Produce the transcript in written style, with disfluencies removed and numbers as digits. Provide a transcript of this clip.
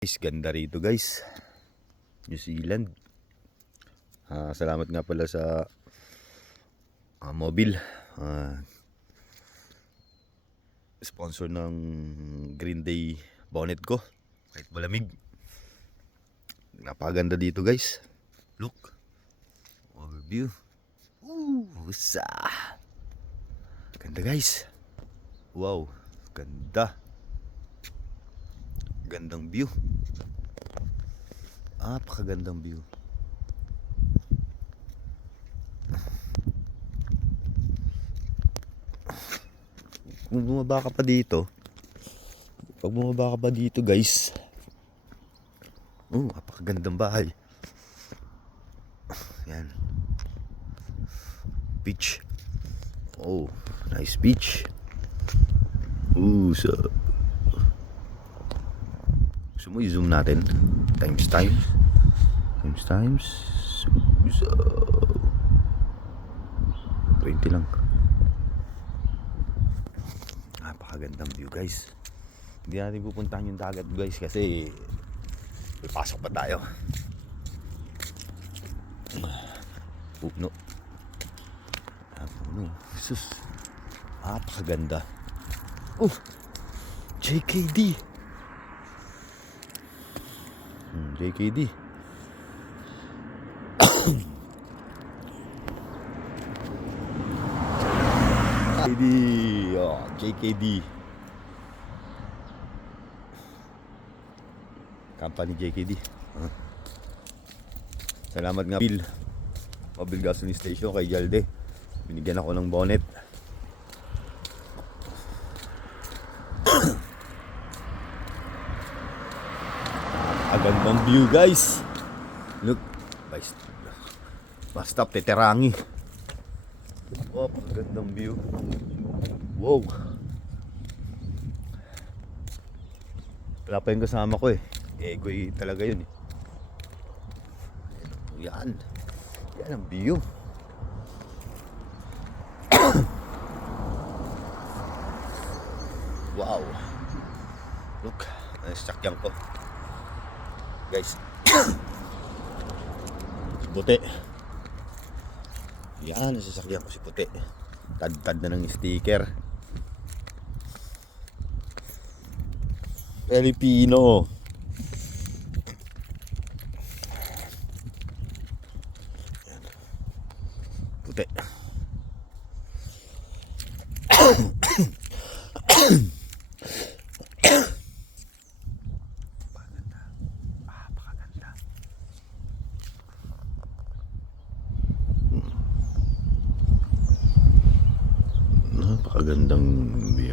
Guys, ganda rito guys. New Zealand. Salamat nga pala sa Mobil. Sponsor ng Green Day bonnet ko. Kahit malamig. Napakaganda dito guys. Look. Overview. Usa. Ganda guys. Wow. Ganda. Gandang view. Napakagandang view. Kung bumaba ka pa dito, pag bumaba ka pa dito guys, napakagandang bahay. Yan. Beach. Nice beach. So gusto mo i-zoom natin times so 20 lang. Napakagandang view guys. Hindi natin pupuntahan yung dagat guys kasi may pasok pa tayo. Puno. Jesus. Napakaganda. JKD. JKD. JKD. Company JKD. Salamat nga Mobil Gasoline Station kay Jalde. Binigyan ako ng bonnet. Agandang view guys. Look. Bus stop Teterangi. Pagandang view. Wow. Wala pa yung kasama ko eh. Egoy talaga yun eh. Yan. Yan ang view. Wow. Look. Nasakyan ko. Guys. Puti. Yan, nasasakyan ko si puti. Tad-tad na ng sticker. Filipino. Yan. Puti. Napakagandang view.